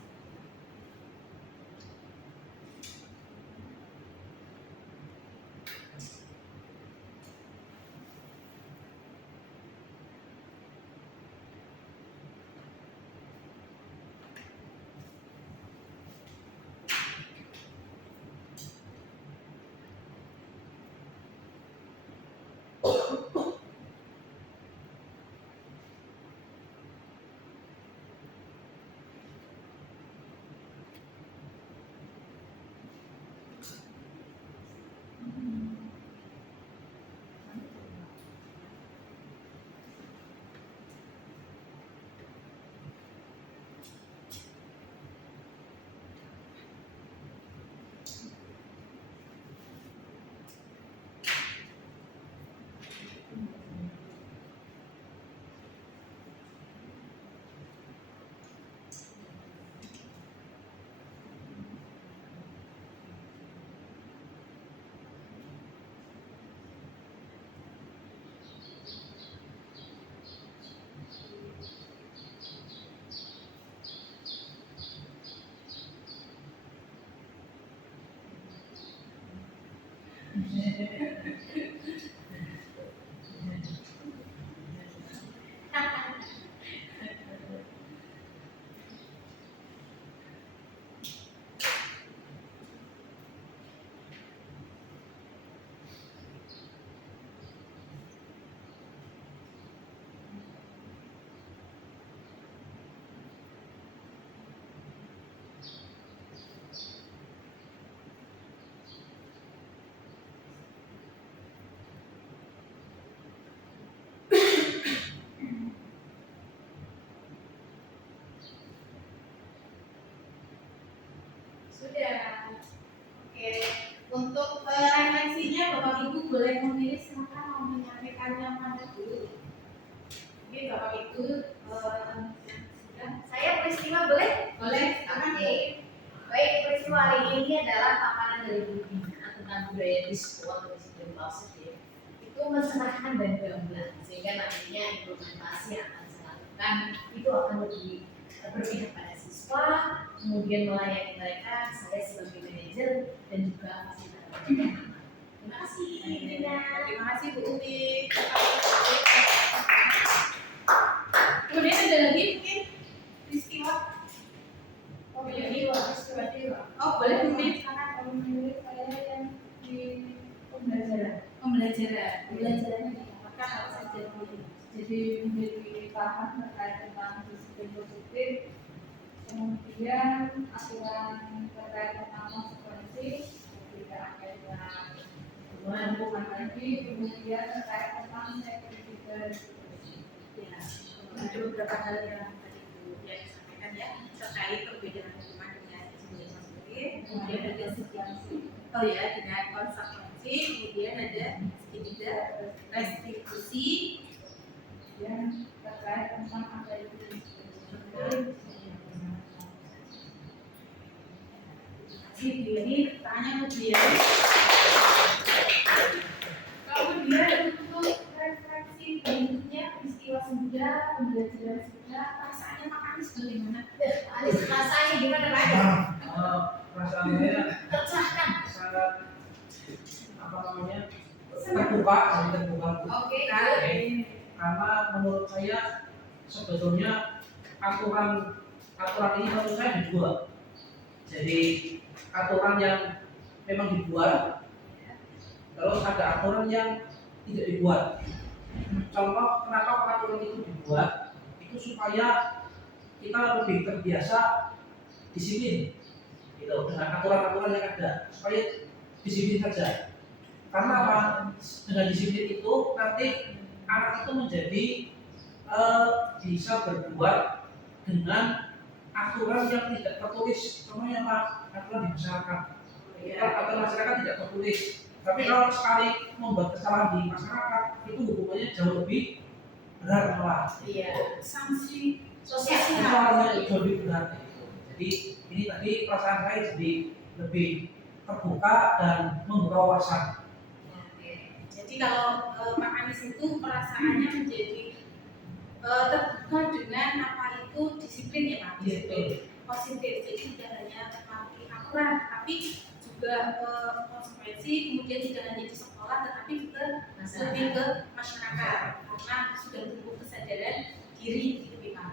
Sudah. Oke, untuk refleksinya Bapak Ibu boleh memilih, silakan mau menyampaikan yang mana dulu. Oke, Bapak Ibu sudah. Saya peristiwa boleh? Boleh, silakan. Oke. Baik, peristiwa hari ini adalah paparan dari Bu Dina tentang budaya disco atau disiplin closet ya. Itu mencerahkan dan gamblang, sehingga nantinya implementasi yang akan saya lakukan itu akan lebih berpihak pada siswa, kemudian melayani mereka, saya sebagai manajer dan juga fasilitator. Terima kasih, Dina. Terima kasih Bu Umi. Kemudian ada lagi mungkin peristiwa. Oh, peristiwa. Oh, boleh memilih, silakan. Kalau menurut saya yang di pembelajaran. Pembelajarannya didapatkan apa saja dulu. Jadi menjadi paham terkait tentang disiplin positif, kemudian aturan terkait tentang konsekuensi, tidak ada dengan bukan lagi, kemudian terkait tentang sertifikat. Ya, ada beberapa hal yang tadi Bu yang disampaikan ya terkait perbedaan hukuman dengan disiplin positif, kemudian ada oh ya dengan konsekuensi, kemudian ada ketiga restitusi, yang terkait tentang apa itu ini pertanyaan kemudian untuk refleksi berikutnya peristiwa sudah, pembelajaran sudah, perasaannya Pak Anies bagaimana? Anies rasanya gimana Pak? Perasaan saya Tercerahkan. sangat apa namanya terbuka, jadi terbuka. Oke. Karena menurut saya sebetulnya aturan ini menurut saya dibuat. Jadi aturan yang memang dibuat, terus ada aturan yang tidak dibuat. Contoh kenapa peraturan itu dibuat, itu supaya kita lebih terbiasa disiplin, gitu, dengan aturan-aturan yang ada, supaya disiplin saja. Karena apa? Dengan disiplin itu nanti anak itu menjadi bisa berbuat dengan aturan yang tidak tertulis. Contohnya apa? Aturan di masyarakat. Aturan masyarakat tidak tertulis. Tapi kalau sekali membuat kesalahan di masyarakat, itu hukumannya jauh lebih berat malah. Iya. Sanksi Sosial. Kesalahannya jauh lebih berat. Jadi ini tadi perasaan saya jadi lebih terbuka dan membuka wawasan. Jadi kalau Pak Anies itu perasaannya menjadi terbuka dengan apa itu disiplin ya Pak? Disiplin. Positif, jadi tidak hanya mematuhi aturan, tapi juga konsekuensi, kemudian tidak hanya di sekolah, tetapi juga lebih ke masyarakat, karena sudah tumbuh kesadaran diri gitu Pak.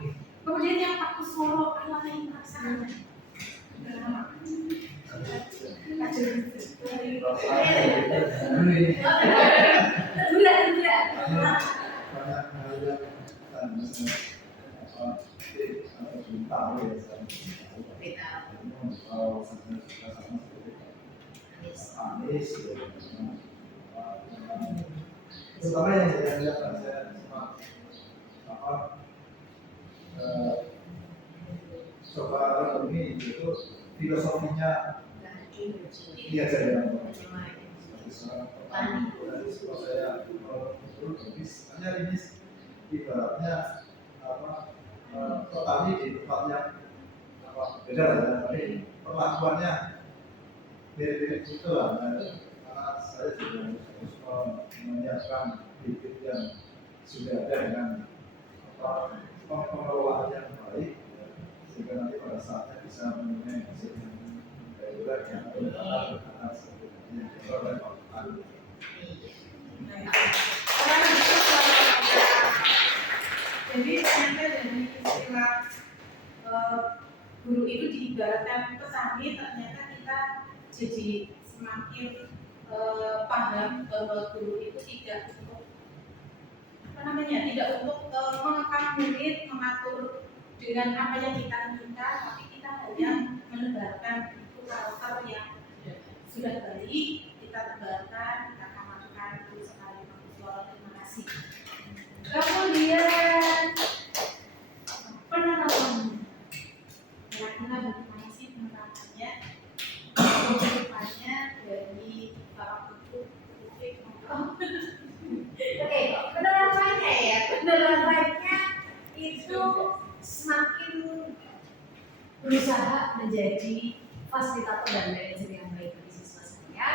Kemudian yang Pak Kusworo alami perasaan. Banyak hal yang kita bisa belum tahu ya kalau sama Anies terutama yang saya lihat saya coba ini itu filosofinya dia saja kalau saya hanya ini ibaratnya petani di tempat yang beda lah, tapi perlakuannya mirip-mirip itu lah. Karena saya juga harus menyiapkan bibit yang sudah ada dengan pengelolaan yang baik, sehingga nanti pada saatnya bisa memenuhi hasil yang baik yang berkata seperti ini. Jadi ternyata dari istilah guru itu diibaratkan petani, ternyata kita jadi semakin paham bahwa guru itu tidak untuk tidak untuk mengekang murid, mengatur dengan apa yang kita inginkan, tapi kita hanya menebarkan itu karakter yang sudah baik, kita tebarkan, kita amalkan. Itu sekali terima kasih. Kemudian penerapan, kira-kira bagaimana sih penerapannya? Penerapannya dari Bapak Guru, Oke, penerapannya itu semakin berusaha menjadi fasilitator dan manajer yang baik bagi siswa saya.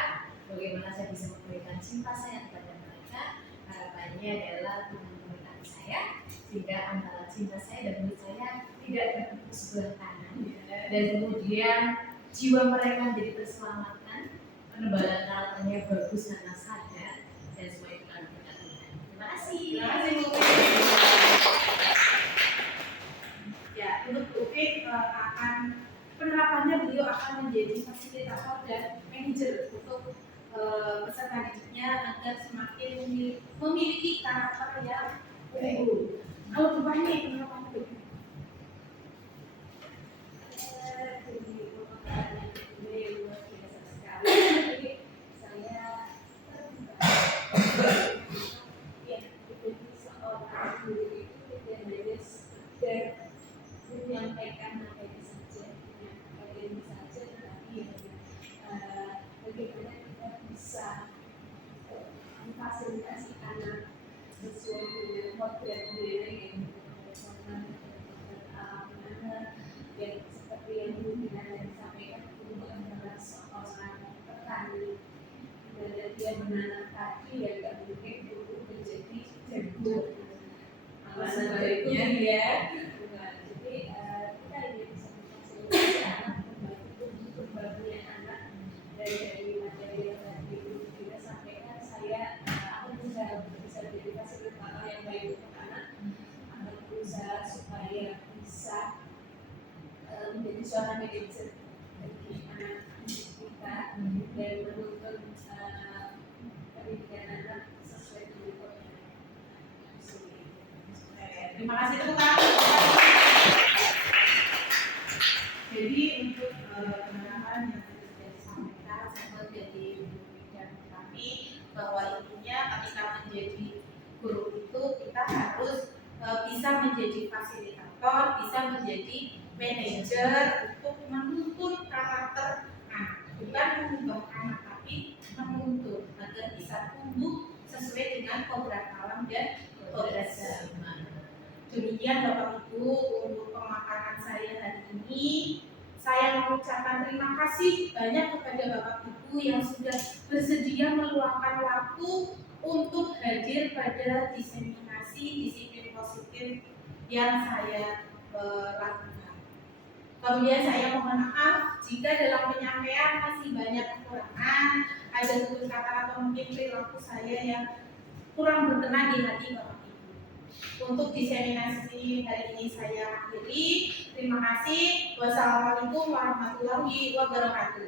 Bagaimana saya bisa memberikan cinta saya kepada mereka? Harapannya adalah memberikan saya, sehingga antara cinta saya dan murid saya tidak bertemu sebelah kanan, dan kemudian jiwa mereka menjadi terselamatkan, penebalan karakternya bagus karena sadar, dan semua itu akan berkat Tuhan. Terima kasih. Ya, untuk UPI akan penerapannya beliau akan menjadi fasilitator dan manajer untuk peserta didiknya agar semakin memiliki karakter yang unggul. Kalau depannya penerapannya bagaimana? menyampaikan materi saja, materi saja, tetapi bagaimana kita bisa memfasilitasi anak sesuai dengan model yang yang seperti yang Bunda sampaikan, itu adalah seorang petani dan dia menanam padi yang tidak mungkin untuk menjadi jago. Alasan baiknya ya. Jadi kita ingin bisa memfasilitasi anak, membantu berbagai anak, dan dari materi yang tadi Bunda sampaikan, saya kasih tepuk tangan. Jadi untuk penerapan yang sudah disampaikan sahabat dari bidang kami bahwa intinya ketika menjadi guru itu kita harus bisa menjadi fasilitator, bisa menjadi manajer untuk menuntun karakter anak, bukan mengubah anak tapi menuntun agar bisa tumbuh sesuai dengan kodrat alam dan kodrat zaman. Demikian Bapak Ibu untuk pemaparan saya hari ini. Saya mengucapkan terima kasih banyak kepada Bapak Ibu yang sudah bersedia meluangkan waktu untuk hadir pada diseminasi disiplin positif yang saya lakukan. Kemudian saya mohon maaf jika dalam penyampaian masih banyak kekurangan, ada tutur kata atau mungkin perilaku saya yang kurang berkenan di hati Bapak Ibu. Untuk diseminasi hari ini saya akhiri. Terima kasih. Wassalamualaikum warahmatullahi wabarakatuh.